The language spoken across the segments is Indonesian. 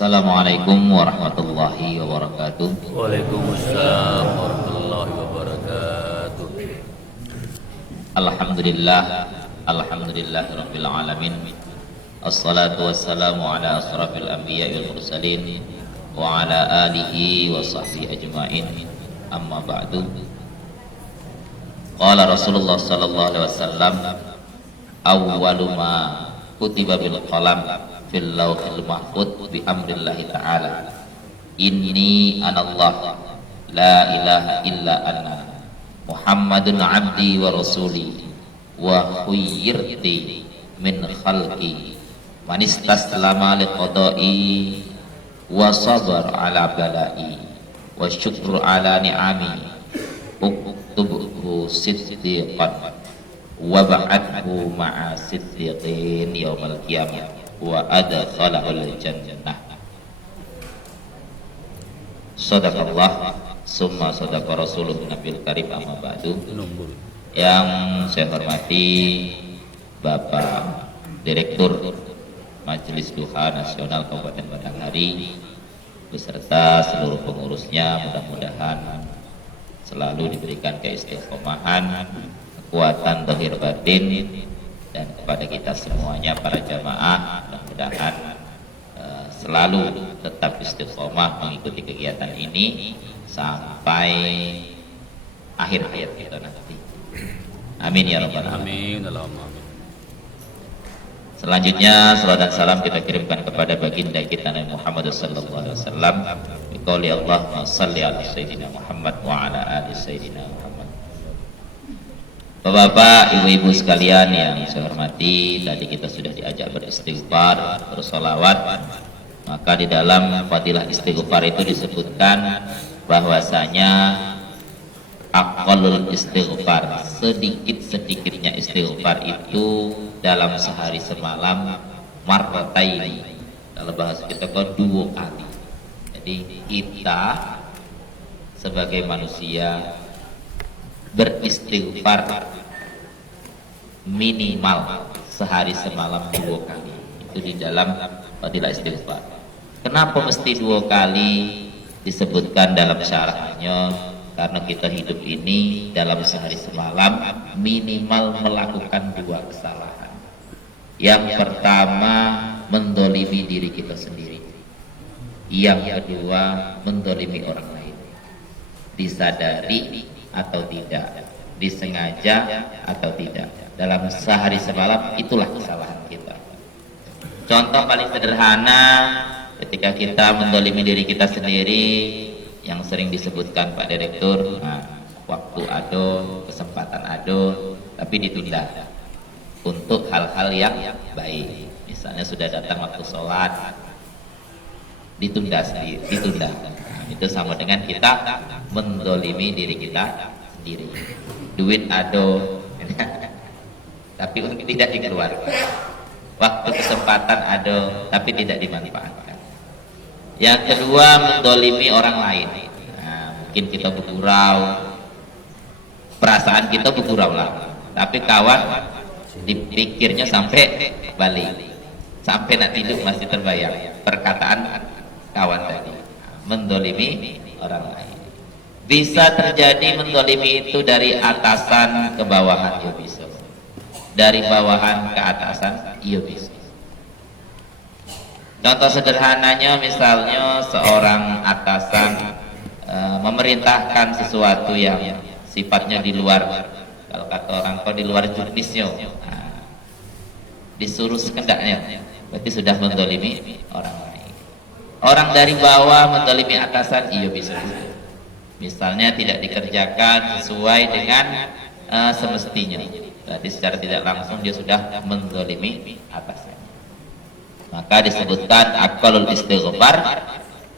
Assalamualaikum warahmatullahi wabarakatuh. Waalaikumsalam warahmatullahi wabarakatuh. Alhamdulillah, alhamdulillahirabbil alamin. Assalatu wassalamu ala asrafil anbiya'i wal mursalin wa ala alihi wa sahbihi ajma'in. Amma ba'du. Qala Rasulullah sallallahu alaihi wasallam, awwalu ma kutiba bil qalam fil lauhil mahfuz bi amrillahi ta'ala, inni anallah la ilaha illa ana Muhammadun abdi wa rasuli wa khuyyirti min khalqi man istaslama liqada'i wa sabar ala bala'i wa syukru ala ni'ami uktubhu siddiqan wa ba'athu ma'a siddiqin yawmal qiyamah wa adkhalahul jannah. Sadaqallah summa sadaqa rasuluh nabil karim, amma ba'du. Yang saya hormati Bapak Direktur Majelis Duha Nasional Kabupaten Batanghari beserta seluruh pengurusnya, mudah-mudahan selalu diberikan keistiqomahan, kekuatan zahir batin, dan kepada kita semuanya para jamaah mudah-mudahan selalu tetap istiqomah mengikuti kegiatan ini sampai akhir hayat kita nanti. Amin ya rabbal alamin. Amin. Selanjutnya salawat dan salam kita kirimkan kepada baginda kita Nabi Muhammad sallallahu alaihi wasallam. Biqauli Allahumma shalli ala sayyidina Muhammad wa ala ali sayyidina Muhammad. Bapak-bapak, ibu-ibu sekalian yang saya hormati, tadi kita sudah diajak beristighfar, bersolawat. Maka di dalam fadilah istighfar itu disebutkan bahwasanya aqallul istighfar, sedikit-sedikitnya istighfar itu dalam sehari semalam marrataini, dalam bahasa kita kok 2 kali. Jadi kita sebagai manusia beristighfar minimal sehari semalam 2 kali. Itu di dalam fadilah istighfar. Kenapa mesti 2 kali disebutkan dalam syarahnya? Karena kita hidup ini dalam sehari semalam minimal melakukan 2 kesalahan. Yang pertama, mendolimi diri kita sendiri. Yang kedua, mendolimi orang lain. Disadari atau tidak, disengaja atau tidak, dalam sehari semalam itulah kesalahan kita. Contoh paling sederhana, ketika kita mendolimi diri kita sendiri, yang sering disebutkan Pak Direktur, waktu ado, kesempatan ado, tapi ditunda untuk hal-hal yang baik. Misalnya sudah datang waktu sholat, ditunda sendiri, ditunda. Itu sama dengan kita mendolimi diri kita sendiri. Duit ado tapi tidak dikeluarkan, waktu kesempatan ado tapi tidak dimanfaatkan. Yang kedua, mendolimi orang lain. Mungkin kita bergurau, perasaan kita bergurau lah, tapi kawan dipikirnya sampai balik, sampai nak tidur masih terbayang perkataan kawan tadi. Mendolimi orang lain bisa terjadi. Mendolimi itu dari atasan ke bawahan, ya bisa. Dari bawahan ke atasan, ya bisa. Contoh sederhananya, misalnya seorang atasan memerintahkan sesuatu yang sifatnya di luar, kalau kata orang kau di luar jurnisnya, disuruh sekendaknya, berarti sudah mendolimi orang lain. Orang dari bawah mendolimi atasan, iya bisa. Misalnya tidak dikerjakan sesuai dengan semestinya, berarti secara tidak langsung dia sudah mendolimi atasan. Maka disebutkan aqallul istighfar,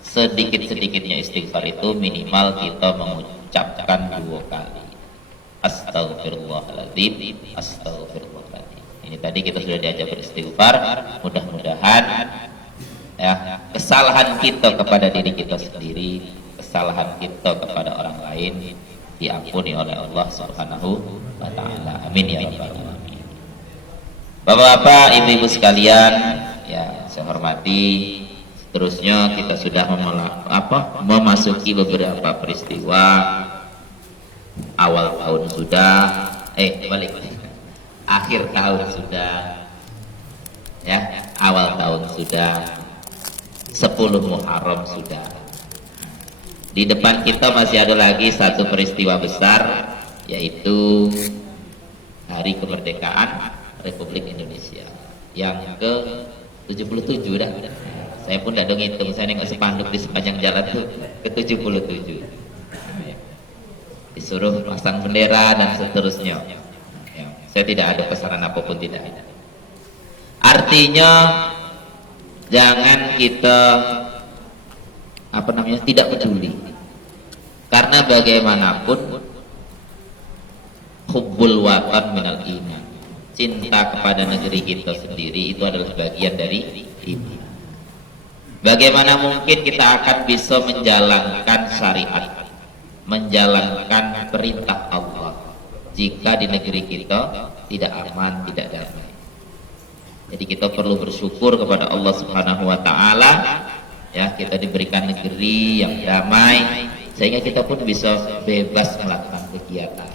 sedikit-sedikitnya istighfar itu minimal kita mengucapkan 2 kali. Astaghfirullahaladzim, astaghfirullahaladzim. Ini tadi kita sudah diajak beristighfar. Mudah-mudahan ya, kesalahan kita kepada diri kita sendiri, kesalahan kita kepada orang lain diampuni oleh Allah Subhanahu wa ta'ala. Amin ya rabbal alamin. Bapak-bapak, ibu-ibu sekalian, ya saya hormati, Terusnya kita sudah memasuki beberapa peristiwa. Awal tahun sudah, akhir tahun sudah, ya, awal tahun sudah, 10 Muharram sudah. Di depan kita masih ada lagi satu peristiwa besar, yaitu Hari Kemerdekaan Republik Indonesia yang ke-77 dah. Saya pun tidak ngitung, saya nengok spanduk di sepanjang jalan tuh ke-77. Disuruh pasang bendera dan seterusnya. Ya, saya tidak ada pesanan apapun, tidak ada. Artinya jangan kita tidak peduli, karena bagaimanapun hubbul watan minal iman, cinta kepada negeri kita sendiri itu adalah bagian dari iman. Bagaimana mungkin kita akan bisa menjalankan syariat, menjalankan perintah Allah jika di negeri kita tidak aman, tidak damai. Jadi kita perlu bersyukur kepada Allah Subhanahu wa taala, ya, kita diberikan negeri yang damai sehingga kita pun bisa bebas melakukan kegiatan.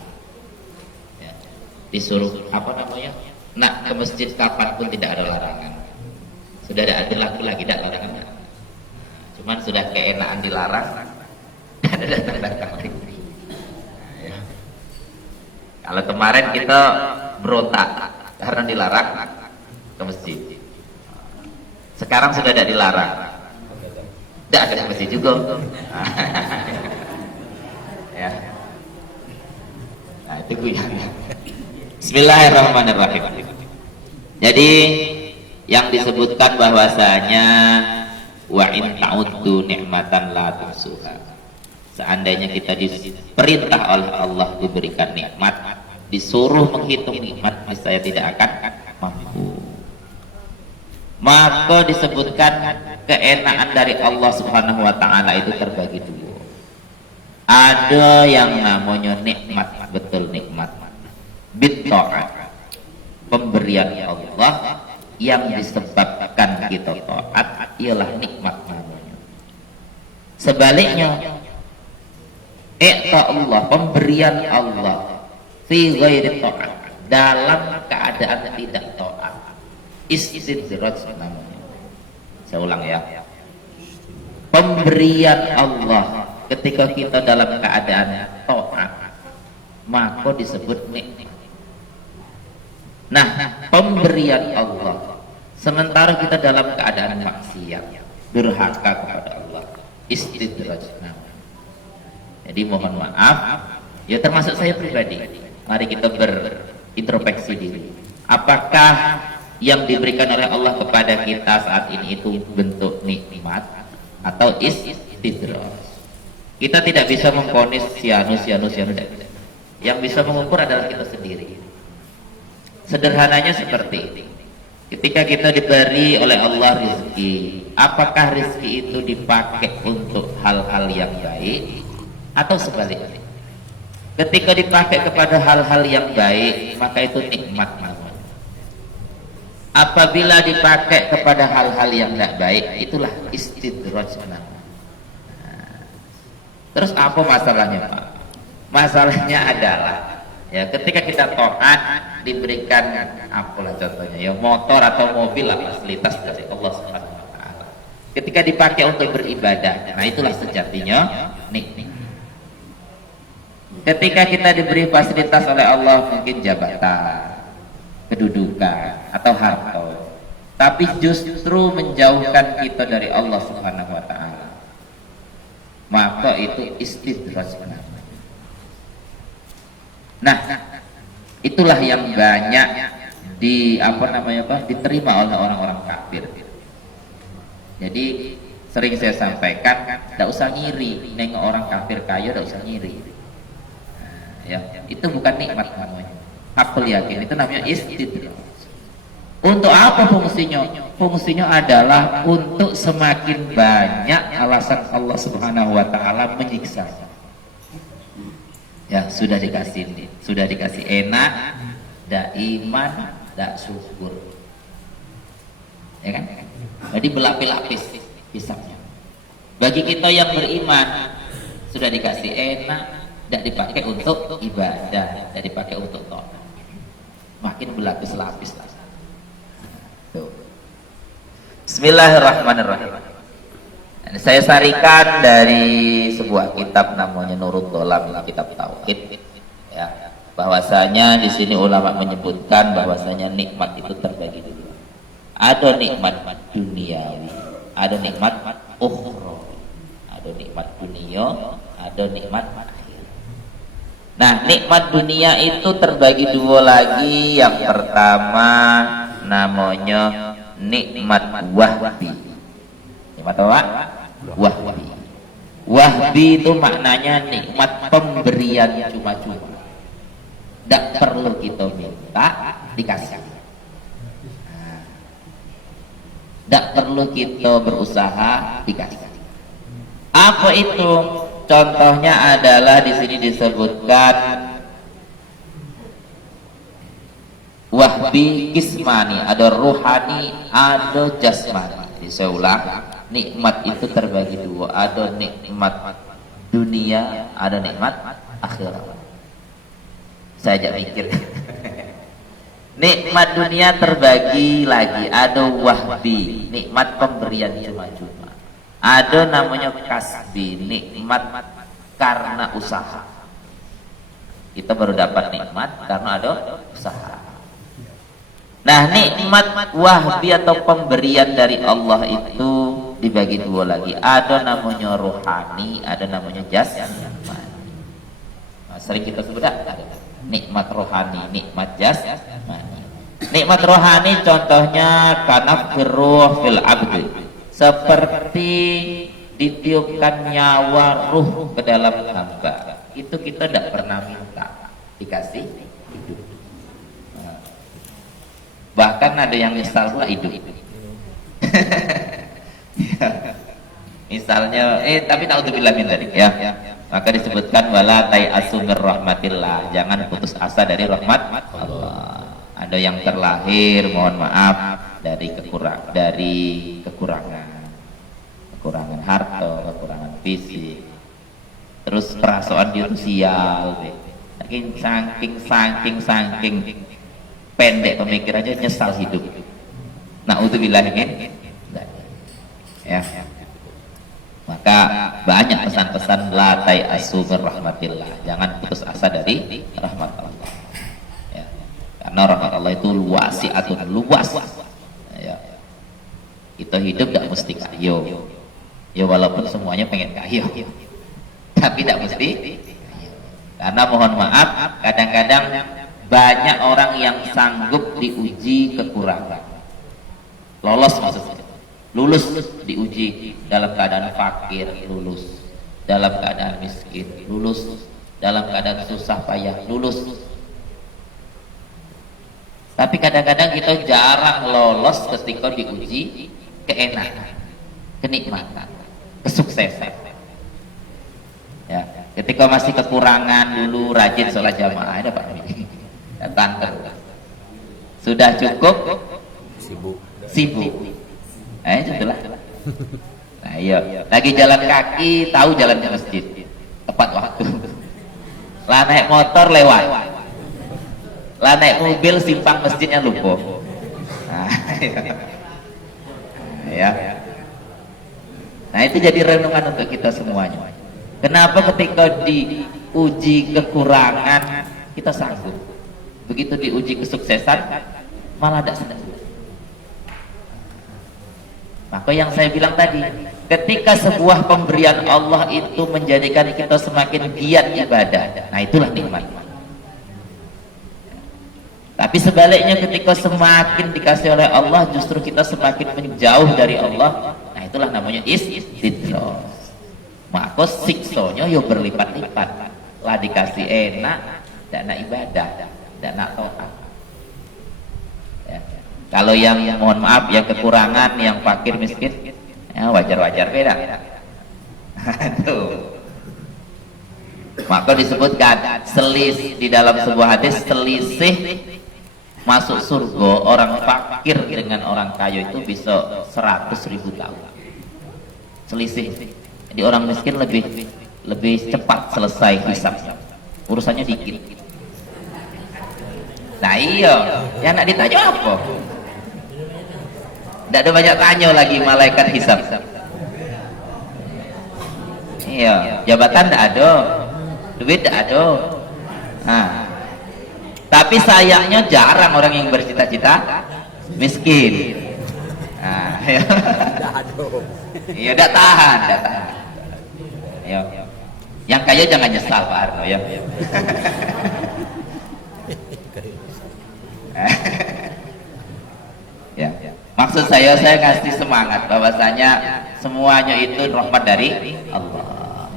Ya. Disuruh nak ke masjid kapanpun tidak ada larangan. Sudah ada lagi tidak larangan. Cuman sudah keenaan dilarang, ada datang lagi. Ya. Kalau kemarin kita berontak karena dilarang ke masjid, sekarang sudah tidak dilarang, tidak ada ke masjid juga. Ya. Nah, itu guyannya. Bismillahirrahmanirrahim. Jadi yang disebutkan bahwasanya wa in ta'uddu ni'matan la tuhsuha. Seandainya kita diperintah oleh Allah diberikan nikmat, disuruh menghitung nikmat, saya tidak akan mampu. Maka disebutkan keenaan dari Allah Subhanahu wa taala itu terbagi dua. Ada yang namanya nikmat, betul nikmat bitta'at, pemberian Allah yang disebabkan kita taat ialah nikmat namanya. Sebaliknya Allah, pemberian Allah fi ghairi ta'at, dalam keadaan tidak taat, istidraj namanya. Saya ulang ya, pemberian Allah ketika kita dalam keadaan taat maka disebut nikmat. Nah, pemberian Allah sementara kita dalam keadaan maksiat, durhaka kepada Allah, istidraj namanya. Jadi mohon maaf, ya termasuk saya pribadi, mari kita berintrospeksi diri. Apakah yang diberikan oleh Allah kepada kita saat ini itu bentuk nikmat atau istidraj? Kita tidak bisa memvonis sianus. Yang bisa mengukur adalah kita sendiri. Sederhananya seperti ini. Ketika kita diberi oleh Allah rezeki, apakah rezeki itu dipakai untuk hal-hal yang baik atau sebaliknya? Ketika dipakai kepada hal-hal yang baik, maka itu nikmat namanya. Apabila dipakai kepada hal-hal yang tidak baik, itulah istidraj namanya. Terus apa masalahnya, Pak? Masalahnya adalah, ya, ketika kita taat diberikan apalah contohnya, ya, motor atau mobil lah, fasilitas dari Allah Subhanahu wa taala. Ketika dipakai untuk beribadah, nah itulah sejatinya nikmat. Ketika kita diberi fasilitas oleh Allah, mungkin jabatan, kedudukan atau harta, tapi justru menjauhkan kita dari Allah Subhanahu wa taala, maka itu istidraj. Nah, itulah yang banyak diterima oleh orang-orang kafir. Jadi sering saya sampaikan, tidak usah ngiri nengok orang kafir kaya, tidak usah ngiri. Nah, ya, itu bukan nikmat namanya. Aku yakin itu namanya istidraj. Untuk apa fungsinya? Fungsinya adalah untuk semakin banyak alasan Allah Subhanahu wa taala menyiksa. Ya, sudah dikasih enak, dak iman, dak syukur, ya kan? Jadi berlapis-lapis hisabnya. Bagi kita yang beriman sudah dikasih enak, tidak dipakai untuk ibadah, tidak dipakai untuk to'at, makin berlapis-lapis lah. Tuh. Bismillahirrahmanirrahim. Saya sarikan dari sebuah kitab namanya Nurul Dolam, kitab tauhid, ya, bahwasanya di sini ulama menyebutkan bahwasanya nikmat itu terbagi dua. Ada nikmat duniawi, ada nikmat ukhra, ada nikmat dunia, ada nikmat akhir. Nah, nikmat dunia itu terbagi dua lagi. Yang pertama namanya nikmat wahbi. Nikmat apa? Wahbi. Wahbi itu maknanya nikmat pemberian cuma-cuma. Tidak perlu kita minta, dikasih. Tidak perlu kita berusaha, dikasih. Apa itu? Contohnya adalah di sini disebutkan wahbi kismani, ada ruhani, ada jasmani. Jadi saya ulang, nikmat itu terbagi dua, ada nikmat dunia, ada nikmat akhirat. Saya ajak mikir. Nikmat dunia terbagi lagi, ada wahbi, nikmat pemberian cuma-cuma. Ada namanya kasbi, nikmat karena usaha. Kita baru dapat nikmat karena ada usaha. Nah, nikmat wahbi atau pemberian dari Allah itu dibagi dua lagi. Ada namanya rohani, ada namanya jasmani. Nah, sering kita sebut ada nikmat rohani, nikmat jasmani. Nikmat rohani contohnya kana firruh fil abdi, seperti ditiupkan nyawa ruh ke dalam hamba. Itu kita tidak pernah minta, dikasih hidup. Bahkan ada yang misal pula hidup. Misalnya, tapi naudzubillah min dzalik, ya. Maka disebutkan wala tai'asu mir rahmatillah, jangan putus asa dari rahmat Allah. Ada yang terlahir, mohon maaf, dari kekurangan harta, kekurangan fisik, terus perasaan dia sial, saking pendek pemikirannya, nyesal hidup. Naudzubillah min, ya. Maka banyak pesan-pesan la tai'asu mir rahmatillah, jangan putus asa dari rahmat Allah, ya. Karena rahmat Allah itu luas. Ya. Kita hidup tidak mesti kaya, ya, walaupun semuanya pengen kaya, tapi tidak mesti kaya. Karena mohon maaf, kadang-kadang banyak orang yang sanggup diuji kekurangan, lolos maksudnya, lulus diuji dalam keadaan fakir, lulus dalam keadaan miskin, lulus dalam keadaan susah payah, lulus. Tapi kadang-kadang kita jarang lolos ketika diuji keenakan, kenikmatan, kesuksesan. Ya, ketika masih kekurangan dulu rajin sholat jamaah, ada Pak ini datang terus. Sudah cukup sibuk. Itulah. Nah, iya. Lagi jalan kaki, tahu jalannya masjid, tepat waktu. Lah naik motor lewat. Lah naik mobil simpang masjidnya lupa. Nah, ya. Nah, itu jadi renungan untuk kita semuanya. Kenapa ketika diuji kekurangan kita sanggup, begitu diuji kesuksesan malah tidak sedang. Maka yang saya bilang tadi, ketika sebuah pemberian Allah itu menjadikan kita semakin giat ibadah, nah itulah nikmat. Tapi sebaliknya ketika semakin dikasih oleh Allah, justru kita semakin menjauh dari Allah, nah itulah namanya istidraj. Maka siksanya yo berlipat-lipat. Lah dikasih enak, dana ibadah, dana taat. Ya. Kalau yang mohon maaf, yang kekurangan, yang fakir miskin, ya wajar-wajar beda. Tuh. Maka disebutkan selisih di dalam sebuah hadis, selisih masuk surga orang fakir dengan orang kaya itu bisa 100.000 tahun. selisih. Jadi orang miskin lebih cepat selesai hisab, urusannya dikit. Nah iya, yang nak ditanya apa? Tidak ada banyak tanya lagi malaikat hisab. Iya, jabatan tidak ada, duit tidak ada. Nah, tapi sayangnya jarang orang yang bercita-cita miskin. Nah, iya, tidak tahan, tidak tahan. Iya. Yang kaya jangan nyesal Pak Arno ya. Ya. Maksud saya kasih semangat bahwasanya semuanya itu rahmat dari Allah.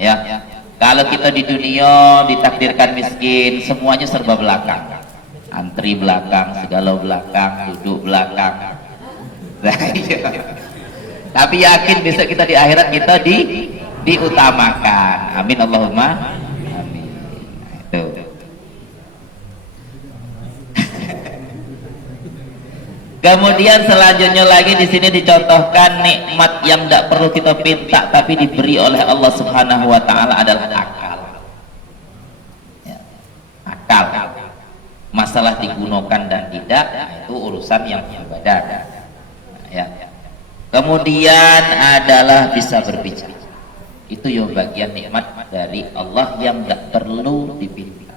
Ya. Kalau kita di dunia ditakdirkan miskin, semuanya serba belakang. Antri belakang, segala belakang, duduk belakang. Nah, iya. Tapi yakin besok kita di akhirat kita diutamakan. Amin Allahumma amin. Nah, itu. Kemudian selanjutnya lagi di sini dicontohkan nikmat yang tidak perlu kita minta tapi diberi oleh Allah Subhanahu wa taala adalah akal. Ya, akal. Masalah digunakan dan tidak itu urusan yang berbeda. Ya. Kemudian adalah bisa berbicara. Itu yang bagian nikmat dari Allah yang tidak perlu dipinta.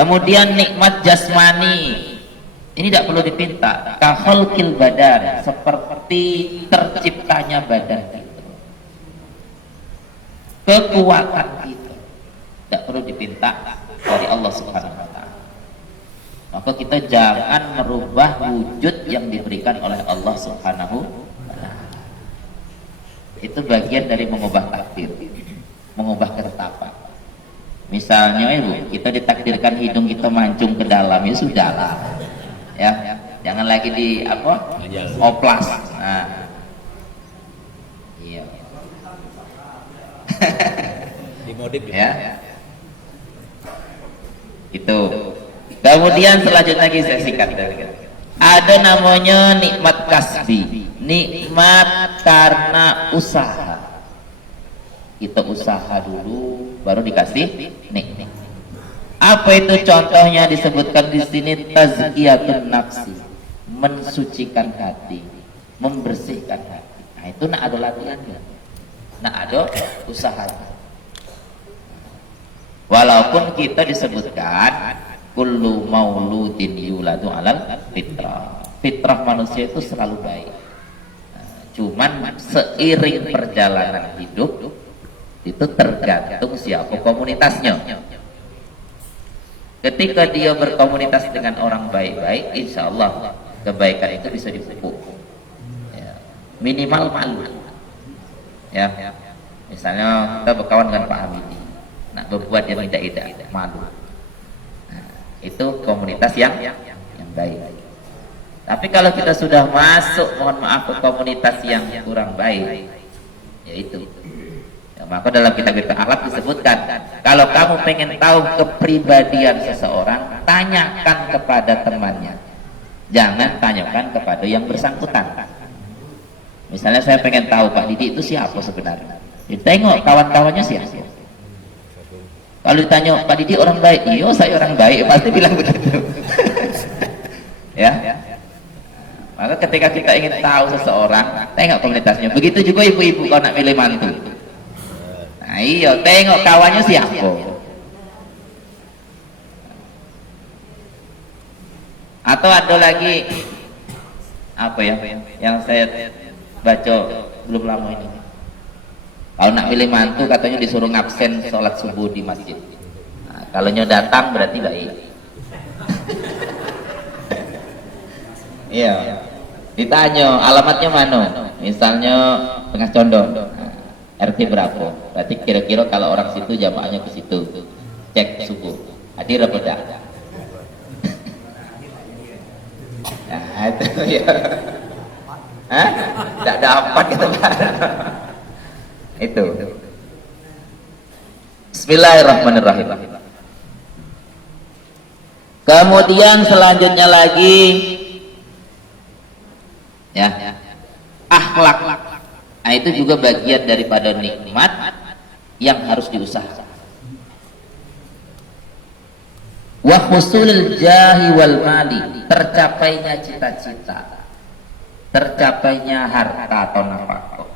Kemudian nikmat jasmani ini tidak perlu dipinta. Kahulkil badan, seperti terciptanya badan kita. Kekuatan kita tidak perlu dipinta dari Allah Subhanahu wa taala. Maka kita jangan merubah wujud yang diberikan oleh Allah Subhanahu wa taala. Itu bagian dari mengubah takdir, mengubah ketetapan. Misalnya Ibu, kita ditakdirkan hidung kita mancung ke dalam, ya sudahlah. Ya, jangan lagi di apa? Oplas. Nah. Iya. Dimodif ya. Itu. Kemudian selanjutnya lagi saya singkat. Ada namanya nikmat kasbi, nikmat karena usaha. Kita usaha dulu, baru dikasih nikmat. Apa itu contohnya disebutkan di sini? Tazkiyatun nafsi, mensucikan hati, membersihkan hati. Nah itu nak ada latihannya, nak ada usahanya. Walaupun kita disebutkan kullu mauludin yuladu alal fitrah, fitrah manusia itu selalu baik. Cuman seiring perjalanan hidup itu tergantung siapa komunitasnya. Ketika dia berkomunitas dengan orang baik-baik, insya Allah kebaikan itu bisa dipupuk. Ya. Minimal malu. Ya. Misalnya kita berkawan dengan Pak Hamidi, nak berbuat yang tidak malu. Nah, itu komunitas yang baik. Tapi kalau kita sudah masuk, mohon maaf, ke komunitas yang kurang baik, yaitu. Maka dalam kitab-kitab akhlak disebutkan, kalau kamu pengen tahu kepribadian seseorang, tanyakan kepada temannya, jangan tanyakan kepada yang bersangkutan. Misalnya saya pengen tahu Pak Didi itu siapa sebenarnya, tengok kawan-kawannya siapa. Kalau ditanya Pak Didi orang baik, iya saya orang baik, pasti bilang begitu. Ya. Maka ketika kita ingin tahu seseorang, tengok komunitasnya. Begitu juga ibu-ibu kalau nak milih mantu. Nah, iya, tengok kawannya siapa. Atau ada lagi apa ya yang saya baca belum lama ini. Kalau nak pilih mantu katanya disuruh ngabsen sholat subuh di masjid. Nah, kalau datang berarti baik. Iya. Ditanya alamatnya mana? Misalnya Tengah Condong. RT berapa? Berarti kira-kira kalau orang situ jamaahnya ke situ. Cek subuh. Hadir apa tidak? Nah, itu ya. Hah? Tidak dapat kita itu. Bismillahirrahmanirrahim. Kemudian selanjutnya lagi ya, akhlak. Nah, itu juga bagian daripada nikmat yang harus diusahakan. Wa husulul jahi wal mali, tercapainya cita-cita, tercapainya harta atau nafkah,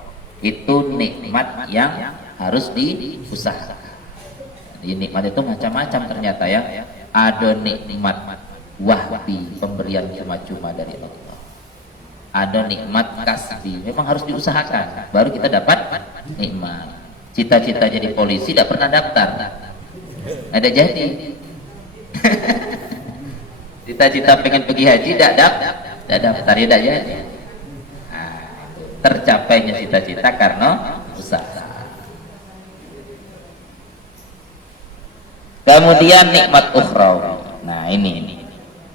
itu nikmat yang harus diusahakan. Jadi nikmat itu macam-macam ternyata ya. Ada nikmat wahbi, pemberian cuma-cuma dari Allah. Ada nikmat kasbi, memang harus diusahakan baru kita dapat nikmat. Cita-cita jadi polisi tidak pernah daftar, ada jadi. Cita-cita pengen pergi haji tidak daftar, ya tidak jadi. Nah, tercapainya cita-cita karena usaha. Kemudian nikmat ukhrawi. Nah ini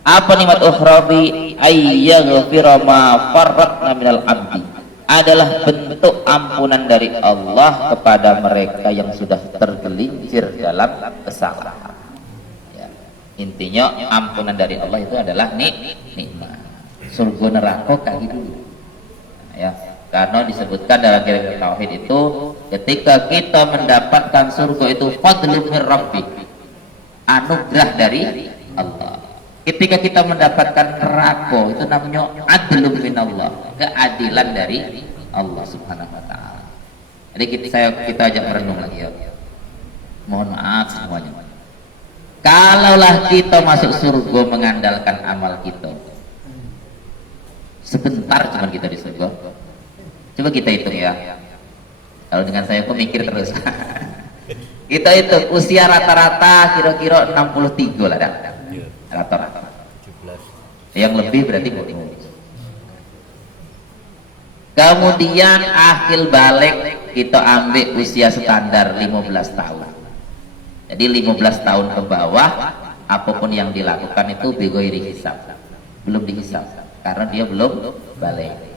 apa nikmat ukhrawi? Ayyaghfira ma farratna minal abdi, adalah bentuk ampunan dari Allah kepada mereka yang sudah tergelincir dalam kesalahan. Ya. Intinya ampunan dari Allah itu adalah nikmat. Surga neraka kayak dulu. Nah, ya. Karena disebutkan dalam kitab tauhid itu, ketika kita mendapatkan surga itu fadlun mir rabbik, anugerah dari Allah. Ketika kita mendapatkan neraka itu namanya adlum minallah, keadilan dari Allah Subhanahu wa taala. Jadi kita ajak merenung lagi ya. Mohon maaf semuanya. Kalaulah kita masuk surga mengandalkan amal kita, sebentar cuma kita di surga. Coba kita hitung ya. Kalau dengan saya aku mikir terus. Kita hitung usia rata-rata kira-kira 63 lah dah. Rata-rata. Yang lebih berarti bodoh. Kemudian akhir balik kita ambil usia standar 15 tahun. Jadi 15 tahun ke bawah apapun yang dilakukan itu bighairi hisab. Belum dihisab karena dia belum balik.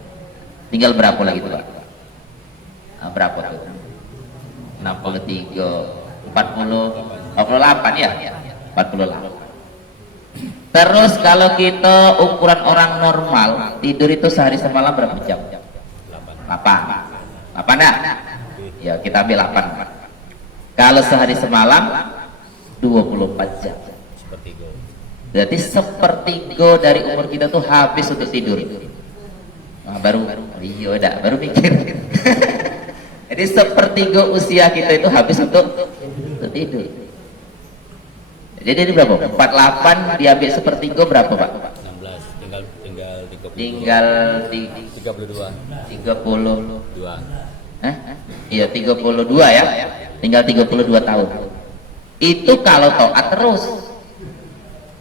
Tinggal berapa lagi tuh Pak? Nah, berapa tuh? 63, 48 ya? 48. Terus kalau kita ukuran orang normal, tidur itu sehari semalam berapa jam? 8 enggak? Ya kita ambil 8. Kalau sehari semalam 24 jam. Berarti sepertiga dari umur kita tuh habis untuk tidur. Nah, baru mikir. Jadi sepertiga usia kita itu habis untuk tidur. Jadi ini berapa? 48 diambil sepertiga berapa Pak? 16, tinggal 32. Iya 32 ya. Tinggal 32 tahun. Itu kalau taat terus.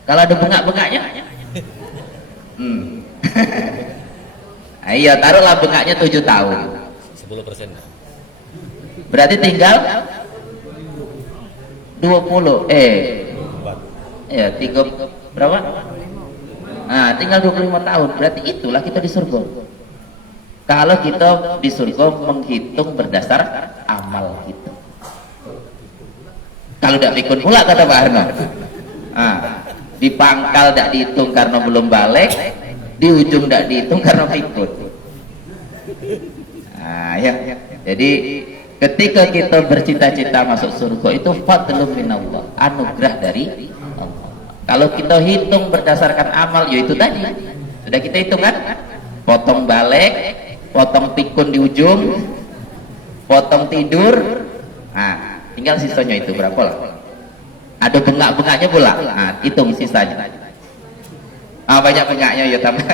Kalau ada bengak-bengaknya. Iya, taruhlah bengaknya 7 tahun. 10%. Berarti tinggal 20. Ya, 3 berapa? Nah, tinggal 25 tahun. Berarti itulah kita di surga. Kalau kita di surga menghitung berdasar amal kita. Kalau tidak pikun pula kata Pak Arno. Nah, di pangkal tidak dihitung karena belum balik, di ujung tidak dihitung karena pikun. Nah, ya. Jadi ketika kita bercita-cita masuk surga itu fadlun minallah, anugerah dari Allah. Kalau kita hitung berdasarkan amal, yaitu tadi sudah kita hitung kan, potong balik, potong pikun di ujung, potong tidur, nah tinggal sisanya itu berapa lah, ada bengak-bengaknya pula, nah hitung sisanya. Banyak bengaknya ya tambah.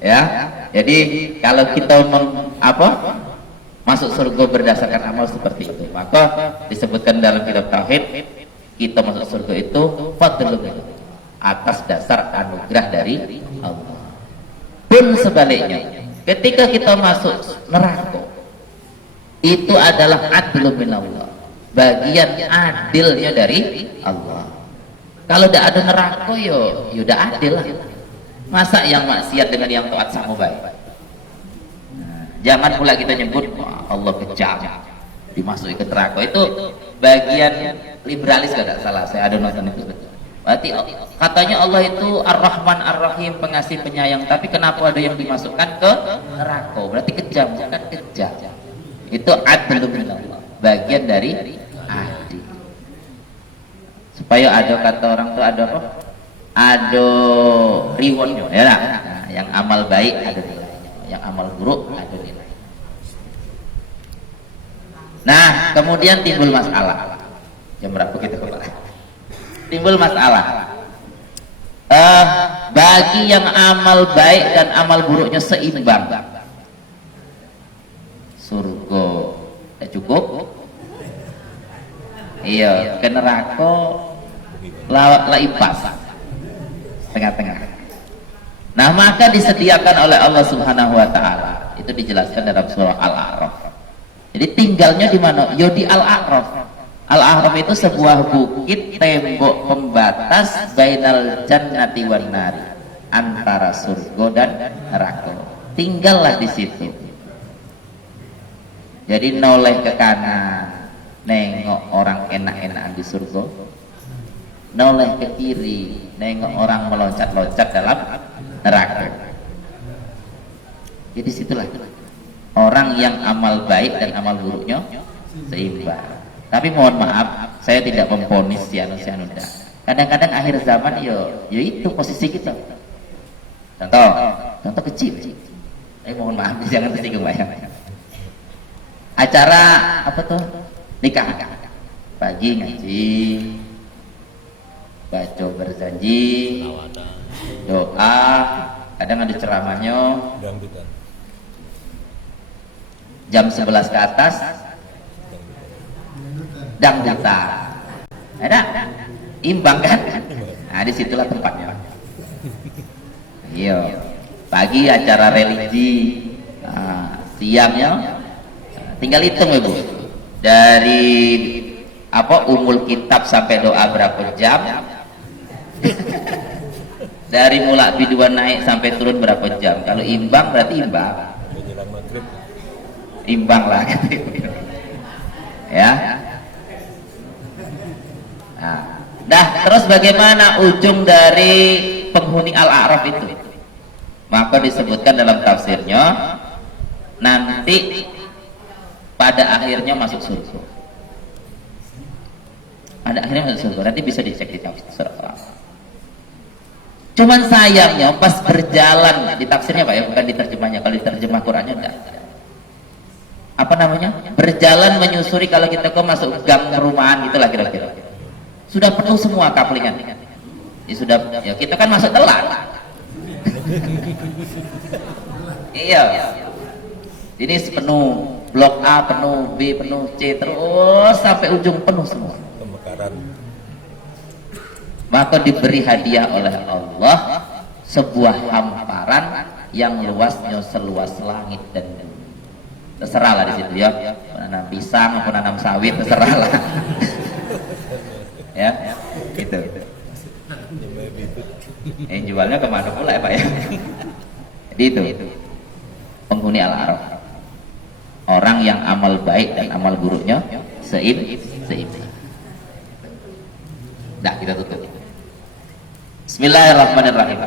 Ya, jadi kalau kita masuk surga berdasarkan amal seperti itu, maka disebutkan dalam kitab tauhid, kita masuk surga itu fadlun atas dasar anugerah dari Allah. Pun sebaliknya, ketika kita masuk neraka, itu adalah adlu minallah, bagian adilnya dari Allah. Kalau tidak ada neraka, yo udah adil lah. Masa yang maksiat dengan yang taat sama baik? Jangan pula kita nyebut Allah kejam, dimasuki ke neraka. Itu bagian liberalis, gak salah. Saya ada nonton itu. Berarti katanya Allah itu Ar-Rahman Ar-Rahim, pengasih penyayang, tapi kenapa ada yang dimasukkan ke neraka? Berarti kejam, bukan kejam. Itu adlu minallah, bagian dari adil. Supaya ada, kata orang tuh ada apa? Ada rewardnya, ya lah. Nah, yang amal baik ada nilainya, yang amal buruk ada nilainya. Nah, kemudian timbul masalah. Jam berapa kita kemarin? Timbul masalah. Bagi yang amal baik dan amal buruknya seimbang, surga tidak cukup. Iya, ke neraka laipas tengah-tengah. Nah, maka disediakan oleh Allah Subhanahu wa taala. Itu dijelaskan dalam surah Al-A'raf. Jadi tinggalnya di mana? Yo di Al-A'raf. Al-A'raf itu sebuah bukit tembok pembatas bainal jannati wan nari, antara surga dan neraka. Tinggallah di situ. Jadi noleh ke kanan, nengok orang enak-enakan di surga. Noleh ke kiri, nengok orang meloncat-loncat dalam neraka. Jadi situlah orang yang amal baik dan amal buruknya seimbang. Tapi mohon maaf, saya tidak memponis si anu. Kadang-kadang akhir zaman yo itu posisi kita. Contoh kecil. Mohon maaf, jangan tersinggung bayang. Acara apa tuh? Nikah. Pagi ngaji, baca berjanji, doa, kadang ada ceramahnya. Jam 11 ke atas dangdutan. Ada imbang kan? Nah, disitulah tempatnya. Iya. Pagi acara religi, siangnya tinggal hitung ibu. Dari apa umul kitab sampai doa berapa jam? Dari mulai biduan naik sampai turun berapa jam? Kalau imbang berarti imbang. Imbang lah gitu. Ya. Nah, terus bagaimana ujung dari penghuni Al-A'raf itu? Maka disebutkan dalam tafsirnya, nanti pada akhirnya masuk surga. Pada akhirnya masuk surga. Nanti bisa dicek di tafsir Al-A'raf. Cuman sayangnya pas berjalan di tafsirnya Pak ya, bukan di terjemahnya. Kalau di terjemah Qurannya enggak. Apa namanya? Berjalan menyusuri, kalau kita kok masuk gang perumahan gitulah kira-kira. Sudah penuh semua kaplingan. Ya sudah, ya kita kan masuk telat. Iya. Ini penuh, blok A penuh, B penuh, C terus sampai ujung penuh semua. Maka diberi hadiah oleh Allah sebuah hamparan yang luasnya seluas langit dan bumi. Terserahlah di situ ya, menanam pisang, menanam sawit, terserahlah. Ya, gitu. Yang jualnya kemana pula ya Pak ya? Jadi itu penghuni Al-A'raf, orang yang amal baik dan amal buruknya seimbang. Nah, kita tutup. Bismillahirrahmanirrahim.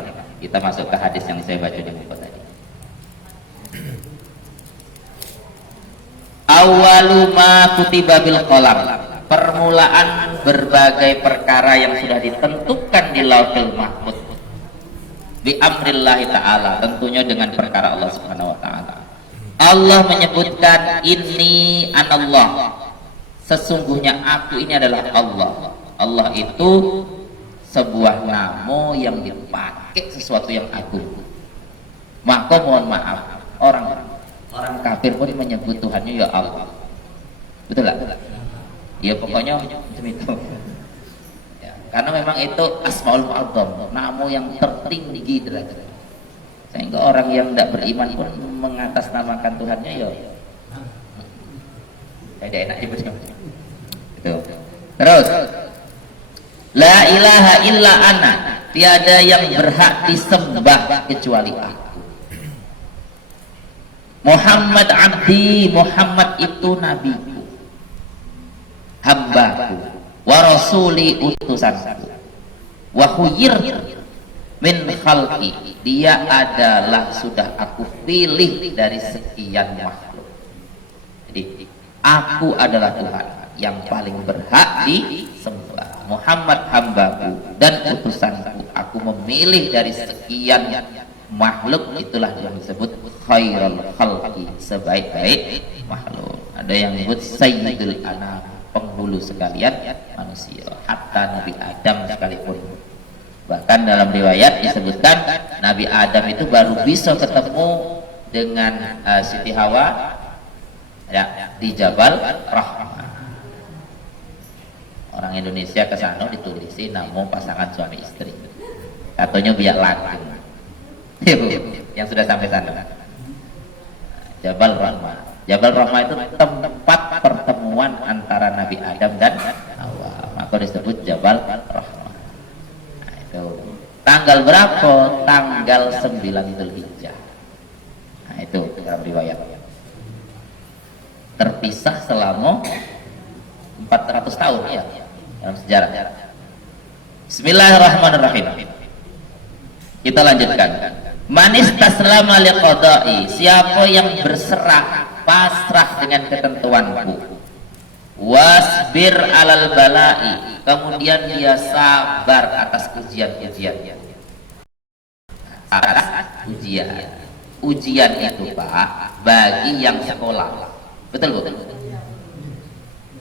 Kita masuk ke hadis yang saya baca di buku tadi. Awwalu ma kutiba bil qalam. Permulaan berbagai perkara yang sudah ditentukan di Lauhul Mahfuz. Bi amrillahi ta'ala, tentunya dengan perkara Allah Subhanahu wa taala. Allah menyebutkan ini anallah. Sesungguhnya aku ini adalah Allah. Allah itu sebuah nama yang dipakai sesuatu yang agung. Maka mohon maaf, orang kafir pun menyebut Tuhannya ya Allah. Betul lah? Ya pokoknya macam itu. Ya, karena memang itu asmaul mu'adzam, nama yang tertinggi derajatnya. Sehingga orang yang tidak beriman pun mengatasnamakan Tuhannya ya. Tidak enak nyebutnya. Itu. Terus, la ilaha illa ana, tiada yang berhak disembah kecuali aku. Muhammad abdi, Muhammad itu nabiku, hambaku, wa rasuli utusanku. wa khuyir min khalqi, dia adalah sudah aku pilih dari sekian makhluk. Jadi aku adalah Tuhan yang paling berhak disembah, Muhammad hambaku dan utusanku, aku memilih dari sekian makhluk, itulah yang disebut khairul khalqi, sebaik-baik makhluk. Ada yang disebut sayyidul anam, penghulu sekalian manusia, hatta Nabi Adam sekalipun. Bahkan dalam riwayat disebutkan Nabi Adam itu baru bisa ketemu dengan Siti Hawa ya di Jabal Rahmah. Orang Indonesia ke sana ditulisi namun pasangan suami istri, katanya biak langgeng. Yang sudah sampai sana, Jabal Rahmah. Jabal Rahmah itu tempat pertemuan antara Nabi Adam dan Hawa, maka disebut Jabal Rahmah. Nah, itu tanggal berapa? Tanggal 9 Dzulhijjah. Nah, itu dalam riwayat. Terpisah selama 400 tahun ya dalam sejarah. Bismillahirrahmanirrahim. Kita lanjutkan. Manis taslama liqada'i, siapa yang berserah pasrah dengan ketentuanku, wasbir alal bala'i, kemudian dia sabar atas ujian-ujian. Atas ujian itu Pak bagi yang sekolah, betul betul.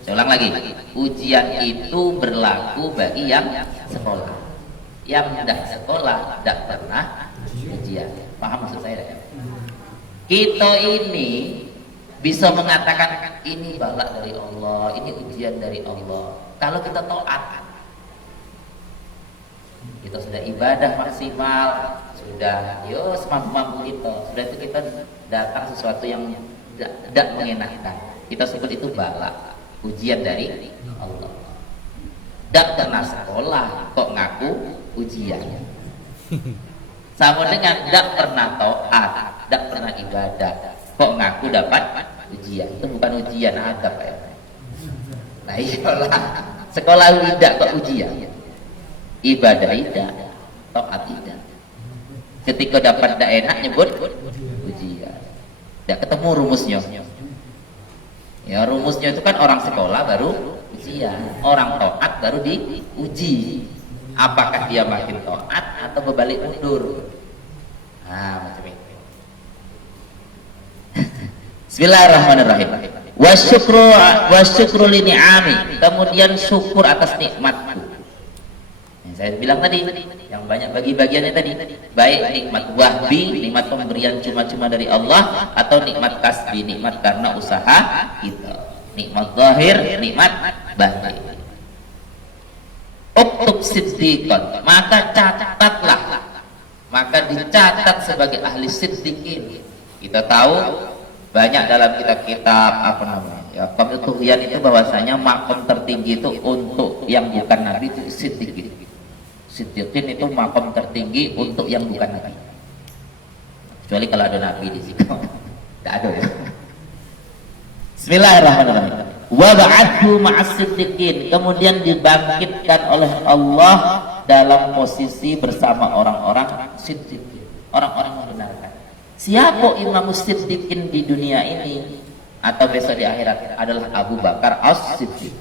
Saya ulang lagi, ujian itu berlaku bagi yang sekolah. Yang tidak sekolah tidak pernah ujian. Paham maksud saya? Kita ini bisa mengatakan ini bala dari Allah, ini ujian dari Allah. Kalau kita taat, kita sudah ibadah maksimal, sudah yo semampu-mampu kita, sudah itu kita datang sesuatu yang tidak mengenakan, kita sebut itu bala, ujian dari Allah. Tidak pernah sekolah kok ngaku ujian. Sama dengan tidak pernah taat, tidak pernah ibadah kok ngaku dapat ujian. Itu bukan ujian adab ya. Nah iyalah, sekolah tidak kok ujian, ibadah tidak, taat tidak. Ketika dapat tidak enak nyebut ujian, tidak ketemu rumusnya. Ya rumusnya itu kan orang sekolah baru ujian, orang taat baru diuji. Apakah dia makin taat atau berbalik mundur? Nah macam itu. Bismillahirrahmanirrahim. Wasyukru li ni'ami, kemudian syukur atas nikmatku. Yang saya bilang tadi, yang banyak bagi-bagiannya tadi, baik nikmat wahbi, nikmat pemberian cuma-cuma dari Allah, atau nikmat kasbi, nikmat karena usaha kita, nikmat zahir, nikmat batin. Uktub siddiqan, maka catatlah, maka dicatat sebagai ahli siddiqin. Kita tahu banyak dalam kitab-kitab apa namanya ya, Qamituhyan itu bahwasanya makom tertinggi itu untuk yang bukan nabi itu siddiqin. Siddiqin itu makom tertinggi untuk yang bukan nabi, kecuali kalau ada nabi di situ. Tidak ada ya. Bismillahirrahmanirrahim. Wa ba'athu ma'as siddiqin, kemudian dibangkitkan oleh Allah dalam posisi bersama orang-orang siddiqin, orang-orang yang membenarkan. Siapa imam siddiqin di dunia ini atau besok di akhirat adalah Abu Bakar as-Siddiq.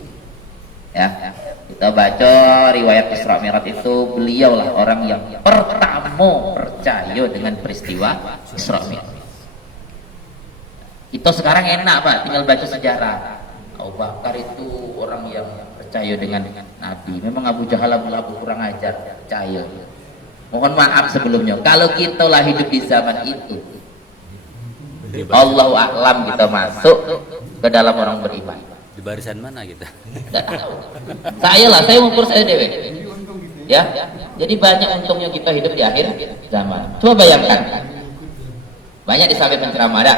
Ya, kita baca riwayat Isra Mi'raj itu, beliaulah orang yang pertama percaya dengan peristiwa Isra Mi'raj. Itu sekarang enak Pak, tinggal baca sejarah. Abu Bakar itu orang yang percaya dengan Nabi. Memang Abu Jahal, Abu Lahab kurang ajar, percaya. Mohon maaf sebelumnya, kalau kita lah hidup di zaman itu, Allahu a'lam kita masuk ke dalam orang beriman. Di barisan mana kita? Tidak tahu. Saya mengukur saya dewe. Ya, jadi banyak untungnya kita hidup di akhir zaman. Coba bayangkan, banyak disampaikan penceramah ada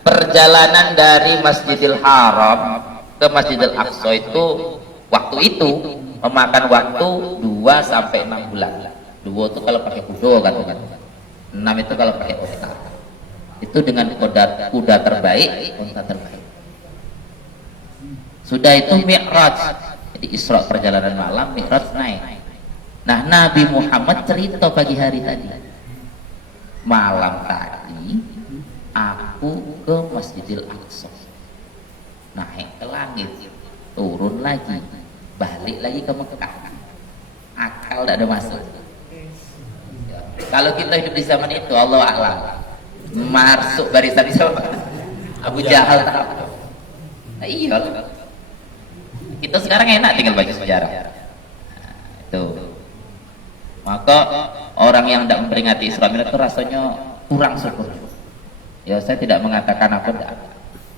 perjalanan dari Masjidil Haram ke Masjidil Aqsa itu waktu itu memakan waktu 2 sampai 6 bulan. 2 itu kalau pakai kuda kan. 6 itu kalau pakai unta. Itu dengan kuda terbaik, unta terbaik. Sudah itu Mi'raj. Jadi Isra perjalanan malam, Mi'raj naik. Nah, Nabi Muhammad cerita pagi hari tadi, malam tadi aku ke Masjidil Aqsa, naik ke langit, turun lagi, balik lagi ke Mekah. Akal tidak ada masuk. Ya. Kalau kita hidup di zaman itu, Allah a'lam, masuk barisan siapa? Abu Jahal tak apa? Nah, iya. Kita sekarang enak tinggal baca sejarah. Nah, itu. Maka orang yang tidak memperingati Isra Mi'raj itu rasanya kurang syukur. Ya, saya tidak mengatakan apa tidak.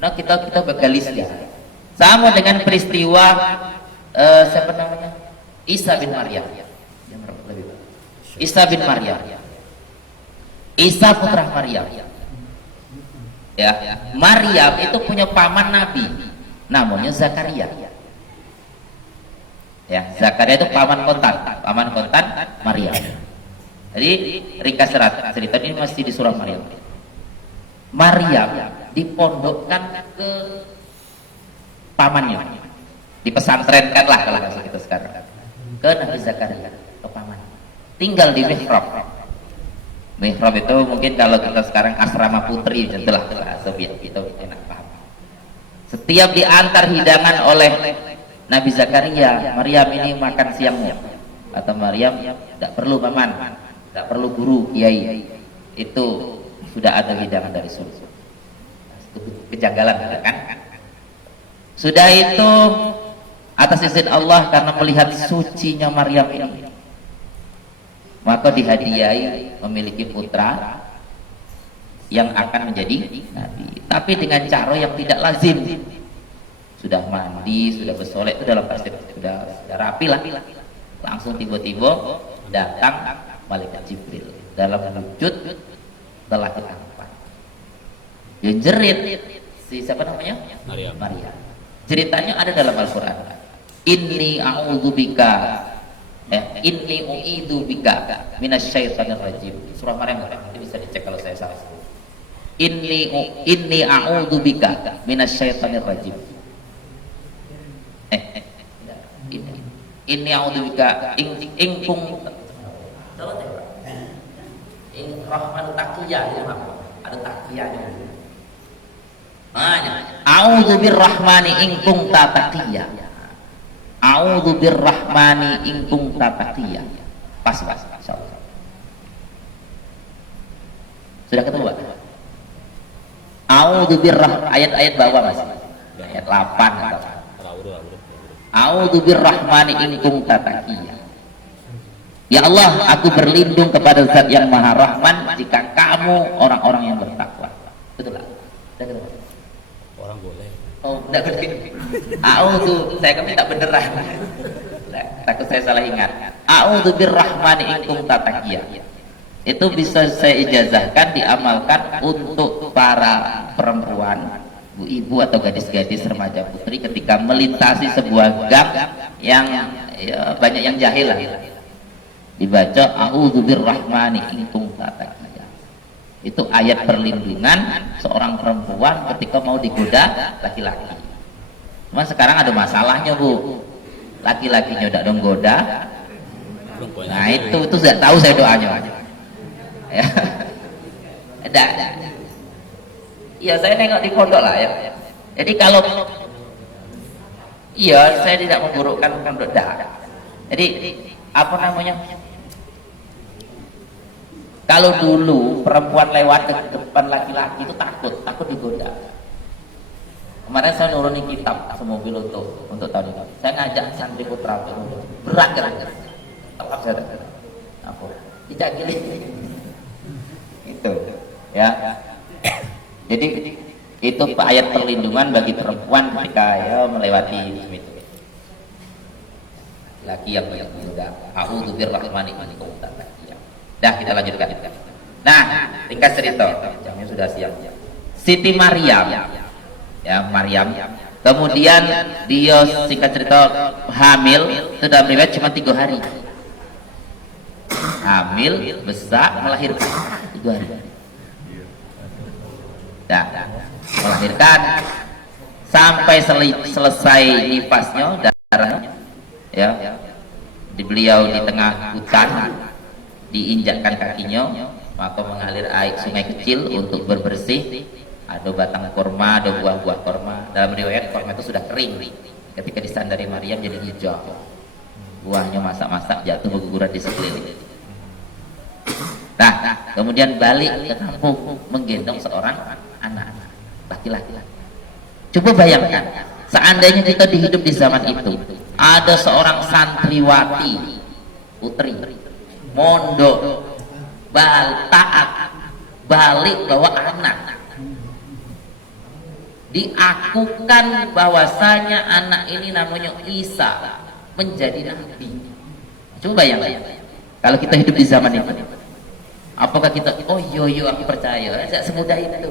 Nah, kita begalis ya. Sama dengan peristiwa siapa namanya? Isa bin Maryam. Isa bin Maryam. Isa putra Maryam. Ya, Maryam itu punya paman Nabi, namanya Zakaria. Ya, Zakaria itu paman kontan Maryam. Jadi ringkas cerita ini masih di surah Maryam. Maryam dipondokkan ke pamannya, dipesantrenkan lah kalau bahasa kita sekarang, ke Nabi Zakaria, ke paman. Tinggal di mihrab. Mihrab itu mungkin kalau kita sekarang asrama putri, itulah Soviet kita enak paham. Setiap diantar hidangan oleh Nabi Zakaria, Maryam ini makan siangnya, atau Maryam tidak perlu paman, tidak perlu guru, kiai, itu sudah ada hidangan dari surga. Kejanggalan kan? Sudah itu atas izin Allah, karena melihat sucinya Maryam ini, maka dihadiahi memiliki putra yang akan menjadi nabi, tapi dengan cara yang tidak lazim. Sudah mandi, sudah bersolek, itu dalam tasbih, sudah rapi lah, langsung tiba-tiba datang malaikat Jibril dalam wujud lelaki tampan. Dia jerit, si siapa namanya? Maryam. Ceritanya ada dalam Al-Quran. Inni a'udzubika, inni u'idzubika minasyaitonir rajim. Surah Maryam, itu bisa dicek kalau saya salah. Inni a'udzubika minasyaitonir rajim. Inni a'udzubika in rahman taqiyah, ada taqiyahnya. A'udzu birrahmani in kunta taqiyya. A'udzu birrahmani in kunta taqiyya. Pas insyaallah. Sudah ketemu, Pak? A'udzu ayat-ayat bawah Mas. Ayat 8 atau A'udzu birrahmani in kunta taqiyya. Ya Allah, aku berlindung kepada Zat yang Maha Rahman jika kamu orang-orang yang bertakwa. Betul lah. Sudah ketemu. Orang boleh. Oh, enggak boleh. A'udzu, saya kan minta beneran. Takut saya salah ingat. A'udzu birrahmani in kunta taqiyya. Itu bisa saya ijazahkan, diamalkan untuk para perempuan, ibu atau gadis-gadis remaja putri ketika melintasi sebuah gang yang ya, banyak yang jahil lah. Dibaca a'udzu birrahmani in kunta taqiyya. Itu ayat perlindungan seorang perempuan ketika mau digoda laki-laki. Cuma sekarang ada masalahnya, Bu. Laki-lakinya udah dong goda. Nah, itu sudah tahu saya doanya. Ya. Ada. Iya, saya nengok di pondok lah ya. Jadi kalau iya, saya tidak memburukkan pondok dah. Jadi apa namanya? Kalau dulu perempuan lewat ke depan laki-laki itu takut digoda. Kemarin saya nurunin kitab semobil untuk tahun ini. Saya ngajak santri putra berat kan? Tetap saya apa? Tidak gini. Itu, ya. Jadi itu ayat perlindungan bagi perempuan ketika ya melewati itu. Laki yang banyak menggoda. A'udzu birrahmani in kunta taqiyya. Dah, kita lanjutkan. Nah, ringkas cerita. Jamnya sudah siang. Siti Maryam, ya Maryam. Kemudian dia singkat cerita hamil, sudah meriwayat cuma 3 hari. Hamil, besar, melahirkan 3 hari. Dah, melahirkan sampai selesai nifasnya, darahnya, ya Di beliau di tengah hutan, diinjakkan kakinya, maka mengalir air sungai kecil untuk berbersih. Ada batang korma, ada buah-buah korma. Dalam riwayat korma itu sudah kering. Ketika disandari Maryam jadi hijau. Buahnya masak-masak jatuh berguguran di sekeliling. Nah, kemudian balik ke kampung menggendong seorang anak laki-laki. Coba bayangkan, seandainya kita hidup di zaman itu, ada seorang santriwati putri mondok taat balik bawa anak, diakukan bahwasanya anak ini namanya Isa menjadi nabi. Coba bayangkan kalau kita hidup di zaman itu, apakah kita oh yo aku percaya, tidak semudah itu.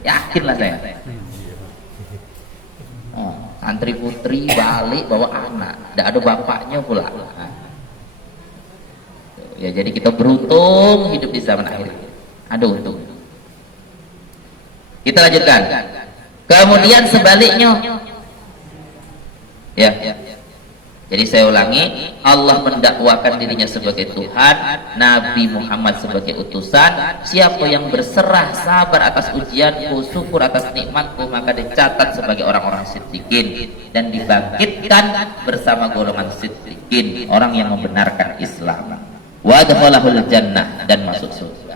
Yakinlah saya. Santri putri balik bawa anak, tidak ada bapaknya pula. Ya, jadi kita beruntung hidup di zaman akhir. Ada untung. Kita lanjutkan. Kemudian sebaliknya, ya. Jadi saya ulangi, Allah mendakwakan dirinya sebagai Tuhan, Nabi Muhammad sebagai utusan. Siapa yang berserah sabar atas ujianku, syukur atas nikmatku, maka dicatat sebagai orang-orang siddiqin dan dibangkitkan bersama golongan siddiqin, orang yang membenarkan Islam. Wa adkhalahul jannah, dan masuk surga.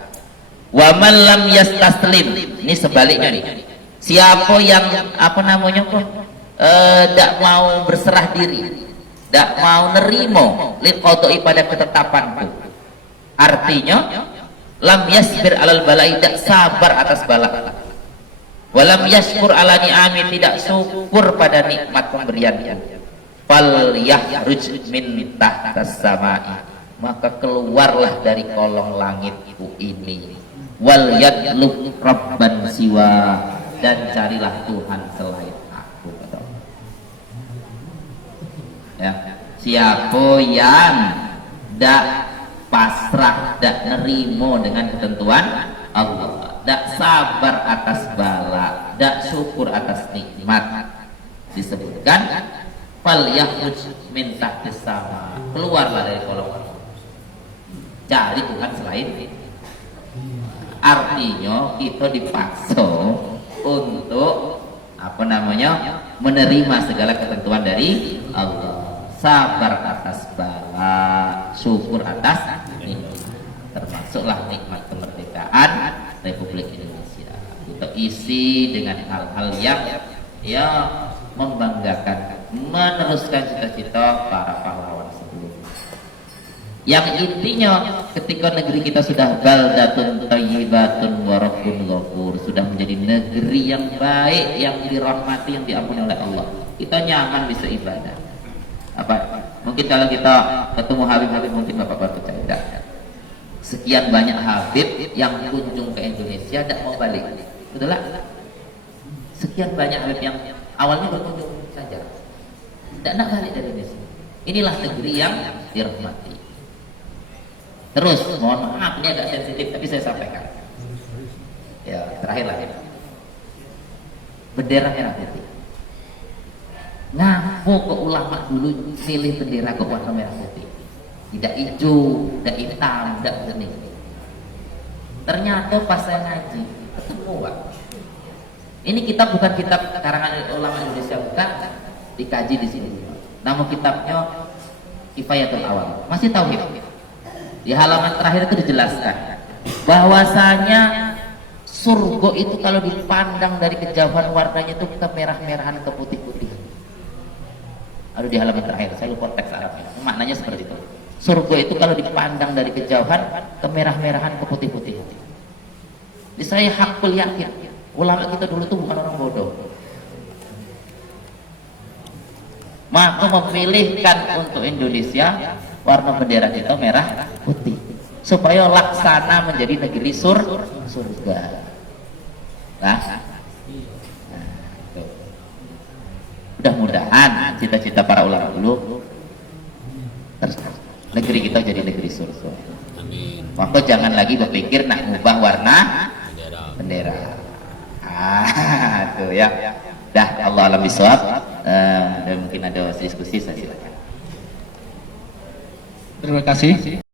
Wa man lam yastaslim, ini sebaliknya nih. Siapa yang tidak mau berserah diri, tidak mau nerimo liqadai pada ketetapanku, artinya lam yasbir alal balai, tidak sabar atas bala, walam yashkur ala ni'ami, tidak syukur pada nikmat pemberian, fal yahruj min tahtas samai, maka keluarlah dari kolong langitku ini, wal yadlub rabban siwa, dan carilah Tuhan selain aku. Ya, siapa yang tidak pasrah, tidak nerimo dengan ketentuan Allah, tidak sabar atas bala, tidak syukur atas nikmat, disebutkan fal yakhruj min tahtis sama, keluarlah dari kolong Allah, cari Tuhan selain. Artinya kita dipaksa untuk menerima segala ketentuan dari Allah, sabar atas bala, syukur atas nikmat, termasuklah nikmat kemerdekaan Republik Indonesia. Kita isi dengan hal-hal yang membanggakan, meneruskan cita-cita para pahlawan sebelumnya. Yang intinya ketika negeri kita sudah baldatun thayyibatun wa rabbun ghafur, sudah menjadi negeri yang baik, yang dirahmati, yang diampuni oleh Allah, kita nyaman bisa ibadah. Mungkin kalau kita ketemu Habib mungkin Bapak baru percaya tidak? Sekian banyak Habib yang kunjung ke Indonesia tidak mau balik, betul lah? Sekian banyak Habib yang awalnya berkunjung saja, tidak nak balik dari Indonesia. Inilah negeri yang dirahmati. Terus, mohon maaf ini agak sensitif tapi saya sampaikan. Ya, terakhir lagi. Bendera merah putih. Ngapo ke ulama dulu milih bendera ke warna merah putih? Tidak hijau, tidak hitam, tidak bening. Ternyata pas saya ngaji ketemu, Pak. Ini kitab bukan kitab karangan ulama Indonesia, bukan, dikaji di sini. Nama kitabnya Kifayatul Awam. Masih tauhid. Di halaman terakhir itu dijelaskan bahwasanya surga itu kalau dipandang dari kejauhan warnanya itu kemerah-merahan, keputih-putihan. Aduh, di halaman terakhir saya lupa teks Arabnya, maknanya seperti itu. Surga itu kalau dipandang dari kejauhan kemerah-merahan, keputih-putihan. Jadi saya hakul yakin ulama kita dulu tuh bukan orang bodoh, maka memilihkan untuk Indonesia warna bendera kita merah putih supaya laksana menjadi negeri surga. Mudah-mudahan cita-cita para ulama dulu negeri kita jadi negeri surga. Amin. Maka jangan lagi berpikir nak mengubah warna bendera. Tuh ya. Dah, Allah alam bisawab. Dan mungkin ada diskusi, saya silakan. Terima kasih.